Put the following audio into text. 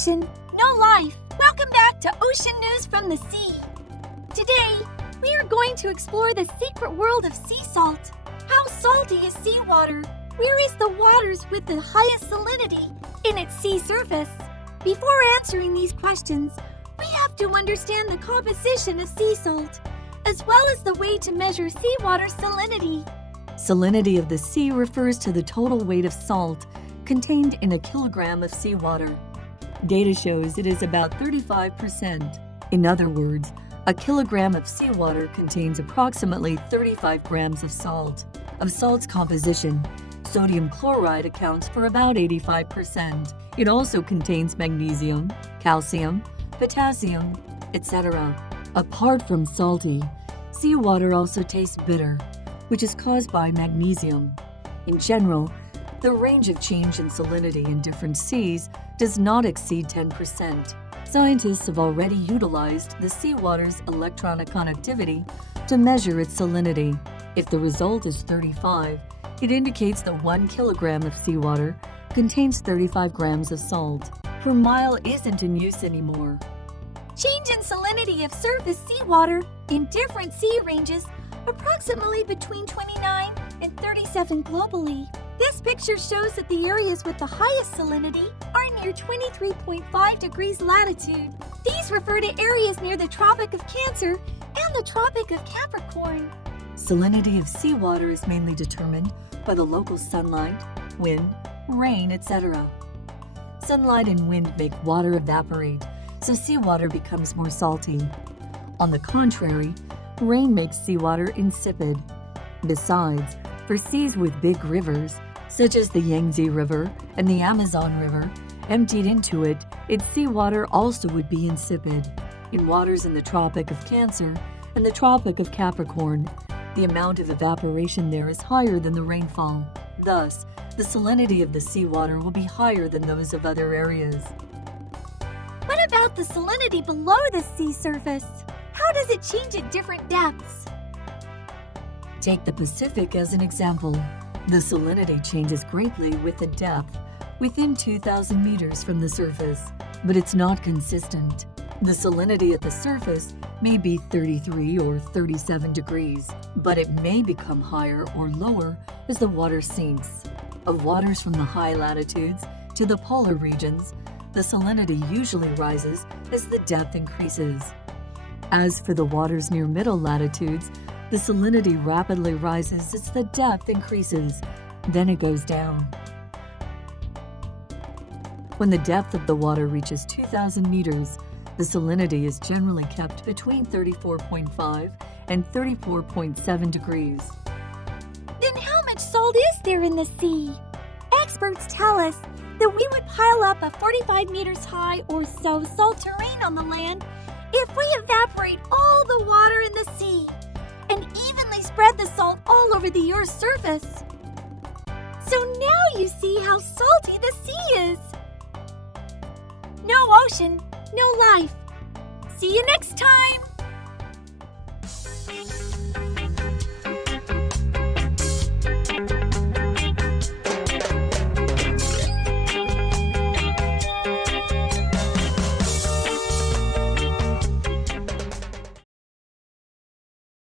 ocean, no life. Welcome back to Ocean News from the Sea. Today, we are going to explore the secret world of sea salt. How salty is seawater? Where is the waters with the highest salinity in its sea surface? Before answering these questions, we have to understand the composition of sea salt, as well as the way to measure seawater salinity. Salinity of the sea refers to the total weight of salt contained in a kilogram of seawater. Data shows it is about 35%. In other words, a kilogram of seawater contains approximately 35 grams of salt. Of salt's composition, sodium chloride accounts for about 85%. It also contains magnesium, calcium, potassium, etc. Apart from salty, seawater also tastes bitter, which is caused by magnesium. In general, the range of change in salinity in different seas does not exceed 10%. Scientists have already utilized the seawater's electronic conductivity to measure its salinity. If the result is 35, it indicates that 1 kilogram of seawater contains 35 grams of salt per mile isn't in use anymore. Change in salinity of surface seawater in different sea ranges approximately between 29 and 37 globally. This picture shows that the areas with the highest salinity are near 23.5 degrees latitude. These refer to areas near the Tropic of Cancer and the Tropic of Capricorn. Salinity of seawater is mainly determined by the local sunlight, wind, rain, etc. Sunlight and wind make water evaporate, so seawater becomes more salty. On the contrary, rain makes seawater insipid. Besides, for seas with big rivers, such as the Yangtze River and the Amazon River, emptied into it, its seawater also would be insipid. In waters in the Tropic of Cancer and the Tropic of Capricorn, the amount of evaporation there is higher than the rainfall. Thus, the salinity of the seawater will be higher than those of other areas. What about the salinity below the sea surface? How does it change at different depths? Take the Pacific as an example. The salinity changes greatly with the depth, within 2,000 meters from the surface, but it's not consistent. The salinity at the surface may be 33 or 37 degrees, but it may become higher or lower as the water sinks. Of waters from the high latitudes to the polar regions, the salinity usually rises as the depth increases. As for the waters near middle latitudes, the salinity rapidly rises as the depth increases, then it goes down. When the depth of the water reaches 2,000 meters, the salinity is generally kept between 34.5 and 34.7 degrees. Then how much salt is there in the sea? Experts tell us that we would pile up a 45 meters high or so salt terrain on the land if we evaporate all the water in the sea and evenly spread the salt all over the Earth's surface. So now you see how salty the sea is. No ocean, no life. See you next time!